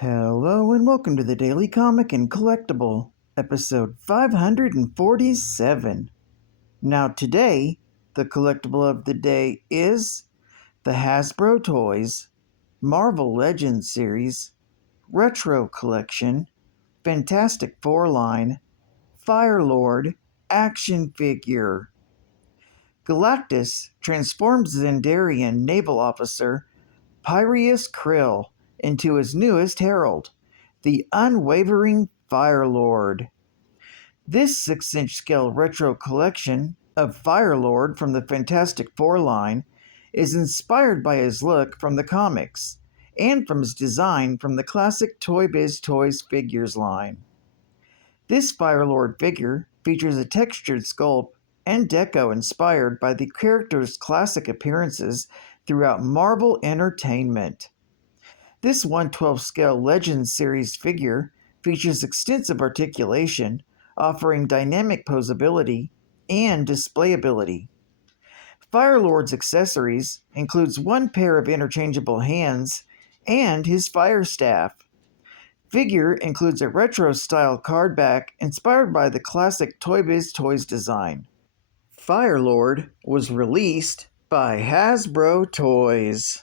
Hello and welcome to the Daily Comic and Collectible, episode 547. Now today, the collectible of the day is the Hasbro Toys Marvel Legends series Retro Collection Fantastic Four line Firelord action figure. Galactus transforms Zendarian naval officer Piraeus Krill into his newest herald, the unwavering Firelord. This 6-inch scale retro collection of Firelord from the Fantastic Four line is inspired by his look from the comics and from his design from the classic Toy Biz Toys figures line. This Firelord figure features a textured sculpt and deco inspired by the character's classic appearances throughout Marvel Entertainment. This 1/12 scale Legends series figure features extensive articulation, offering dynamic posability and displayability. Firelord's accessories includes one pair of interchangeable hands and his fire staff. Figure includes a retro-style card back inspired by the classic Toy Biz Toys design. Firelord was released by Hasbro Toys.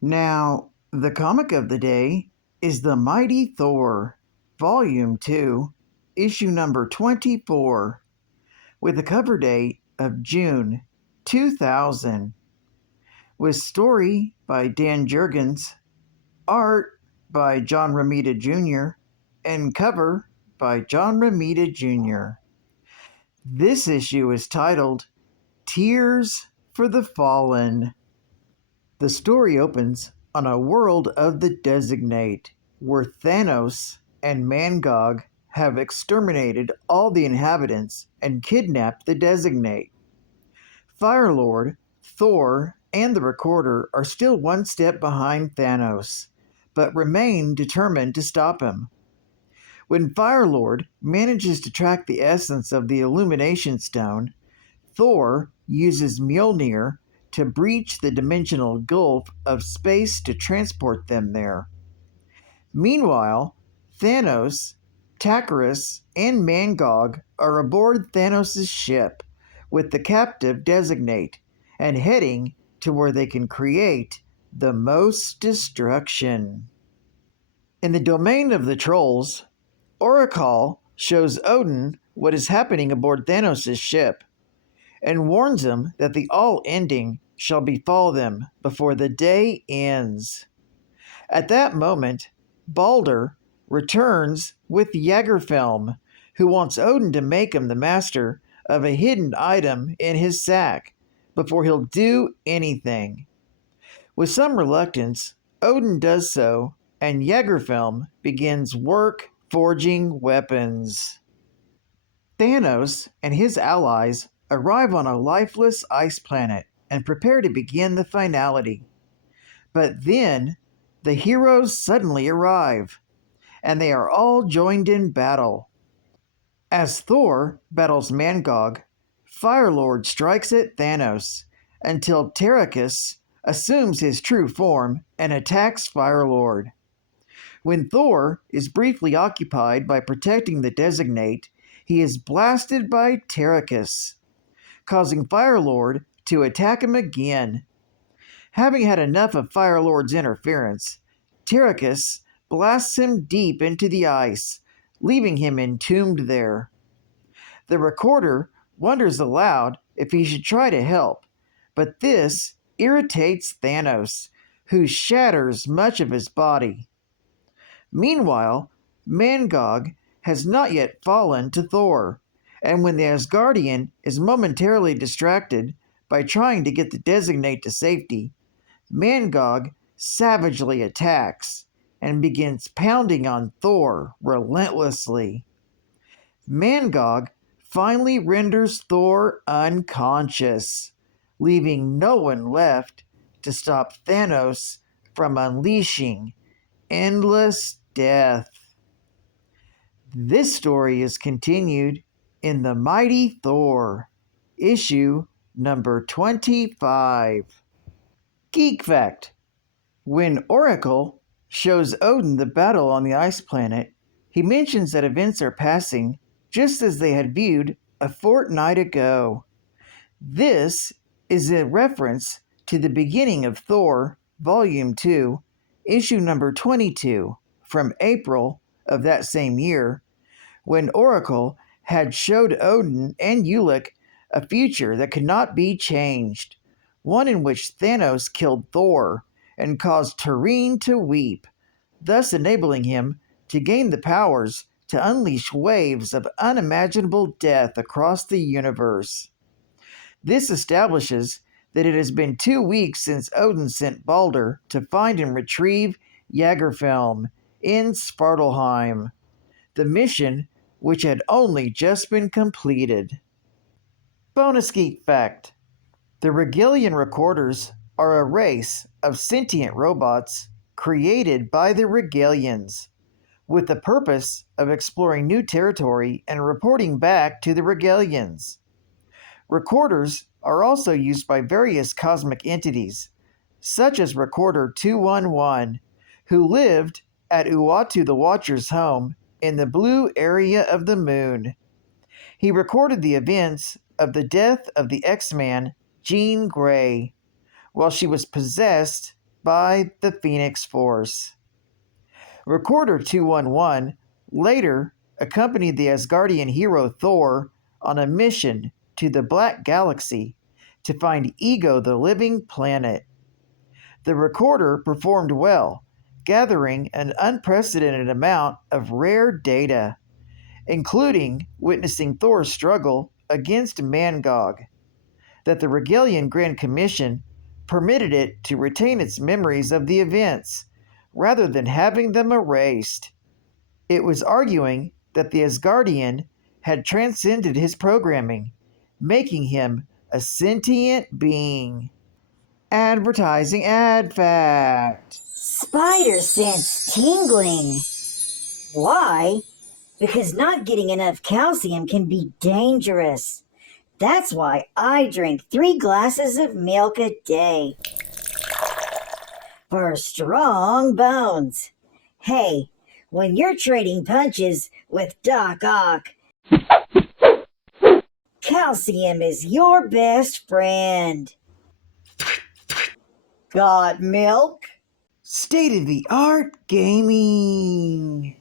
Now, the comic of the day is The Mighty Thor, Volume 2, Issue number 24, with a cover date of June 2000, with story by Dan Jurgens, art by John Romita Jr., and cover by John Romita Jr. This issue is titled Tears for the Fallen. The story opens on a world of the Designate, where Thanos and Mangog have exterminated all the inhabitants and kidnapped the Designate. Firelord, Thor, and the Recorder are still one step behind Thanos, but remain determined to stop him. When Firelord manages to track the essence of the Illumination Stone, Thor uses Mjolnir to breach the dimensional gulf of space to transport them there. Meanwhile, Thanos, Takarus, and Mangog are aboard Thanos' ship with the captive Designate and heading to where they can create the most destruction. In the domain of the trolls, Oracle shows Odin what is happening aboard Thanos' ship and warns him that the all-ending shall befall them before the day ends. At that moment, Balder returns with Jägerfilm, who wants Odin to make him the master of a hidden item in his sack before he'll do anything. With some reluctance, Odin does so, and Jägerfilm begins work forging weapons. Thanos and his allies arrive on a lifeless ice planet and prepare to begin the finality. But then, the heroes suddenly arrive, and they are all joined in battle. As Thor battles Mangog, Firelord strikes at Thanos until Takarus assumes his true form and attacks Firelord. When Thor is briefly occupied by protecting the Designate, he is blasted by Takarus, causing Firelord to attack him again. Having had enough of Firelord's interference, Takarus blasts him deep into the ice, leaving him entombed there. The Recorder wonders aloud if he should try to help, but this irritates Thanos, who shatters much of his body. Meanwhile, Mangog has not yet fallen to Thor, and when the Asgardian is momentarily distracted by trying to get the Designate to safety, Mangog savagely attacks and begins pounding on Thor relentlessly. Mangog finally renders Thor unconscious, leaving no one left to stop Thanos from unleashing endless death. This story is continued in The Mighty Thor, issue number 25. Geek Fact: when Oracle shows Odin the battle on the ice planet, he mentions that events are passing just as they had viewed a fortnight ago. This is a reference to the beginning of Thor, Volume 2, issue number 22, from April of that same year, when Oracle had showed Odin and Ulik a future that could not be changed, one in which Thanos killed Thor and caused Turin to weep, thus enabling him to gain the powers to unleash waves of unimaginable death across the universe. This establishes that it has been 2 weeks since Odin sent Balder to find and retrieve Jägerfilm in Svartalheim, the mission which had only just been completed. Bonus geek fact: the Regillian Recorders are a race of sentient robots created by the Regillians, with the purpose of exploring new territory and reporting back to the Regillians. Recorders are also used by various cosmic entities, such as Recorder 211, who lived at Uatu the Watcher's home in the blue area of the moon. He recorded the events of the death of the X-Man Jean Grey while she was possessed by the Phoenix Force. Recorder 211 later accompanied the Asgardian hero Thor on a mission to the Black Galaxy to find Ego the Living Planet. The recorder performed well, gathering an unprecedented amount of rare data, including witnessing Thor's struggle against Mangog, that the Regillian Grand Commission permitted it to retain its memories of the events, rather than having them erased. It was arguing that the Asgardian had transcended his programming, making him a sentient being. Advertising ad fact. Spider sense tingling. Why? Because not getting enough calcium can be dangerous. That's why I drink 3 glasses of milk a day. For strong bones. Hey, when you're trading punches with Doc Ock, calcium is your best friend. Got milk? State-of-the-art gaming.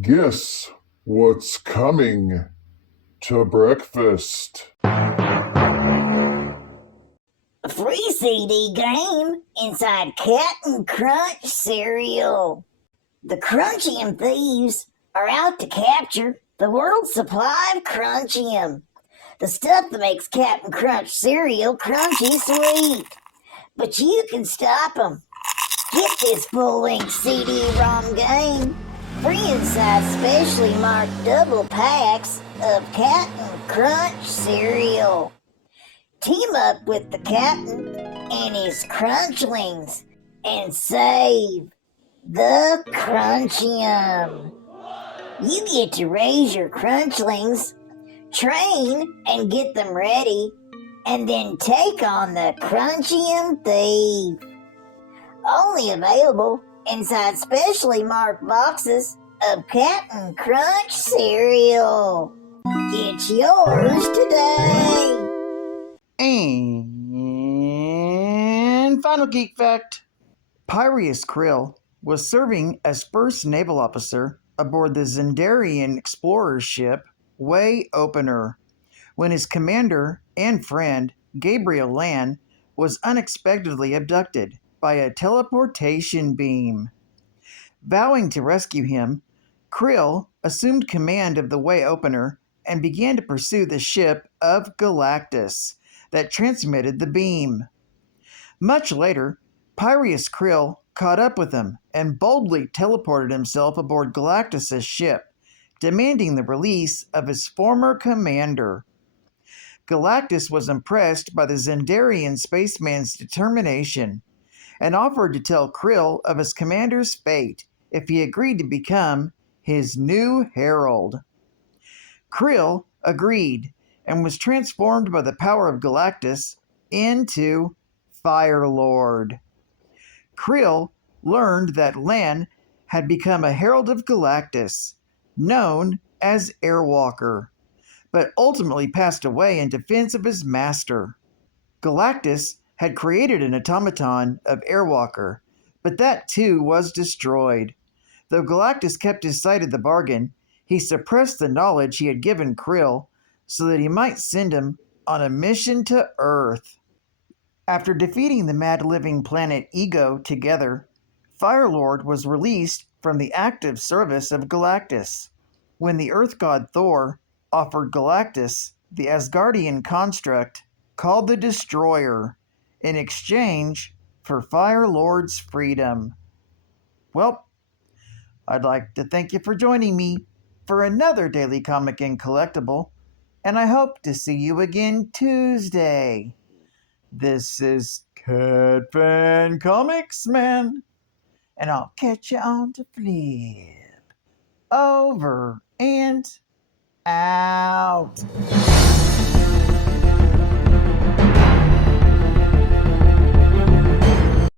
Guess what's coming to breakfast? A free CD game inside Captain Crunch cereal. The Crunchium thieves are out to capture the world's supply of Crunchium, the stuff that makes Captain Crunch cereal crunchy sweet. But you can stop them. Get this full-length CD-ROM game free inside specially marked double packs of Captain Crunch cereal. Team up with the Captain and his Crunchlings and save the Crunchium. You get to raise your Crunchlings, train and get them ready, and then take on the Crunchium thief. Only available inside specially marked boxes of Captain Crunch cereal. Get yours today. And final geek fact. Piraeus Krill was serving as first naval officer aboard the Zendarian explorer ship Way Opener when his commander and friend Gabriel Lan was unexpectedly abducted by a teleportation beam. Vowing to rescue him, Krill assumed command of the Way Opener and began to pursue the ship of Galactus that transmitted the beam. Much later, Piraeus Krill caught up with him and boldly teleported himself aboard Galactus' ship, demanding the release of his former commander. Galactus was impressed by the Zendarian spaceman's determination and offered to tell Krill of his commander's fate if he agreed to become his new herald. Krill agreed and was transformed by the power of Galactus into Firelord. Krill learned that Lan had become a herald of Galactus, known as Airwalker, but ultimately passed away in defense of his master. Galactus had created an automaton of Airwalker, but that too was destroyed. Though Galactus kept his side of the bargain, he suppressed the knowledge he had given Krill so that he might send him on a mission to Earth. After defeating the mad living planet Ego together, Firelord was released from the active service of Galactus. When the Earth god Thor offered Galactus the Asgardian construct called the Destroyer in exchange for Firelord's freedom. Well, I'd like to thank you for joining me for another Daily Comic and Collectible, and I hope to see you again Tuesday. This is Cat Fan Comics, man, and I'll catch you on the flip. Over and out.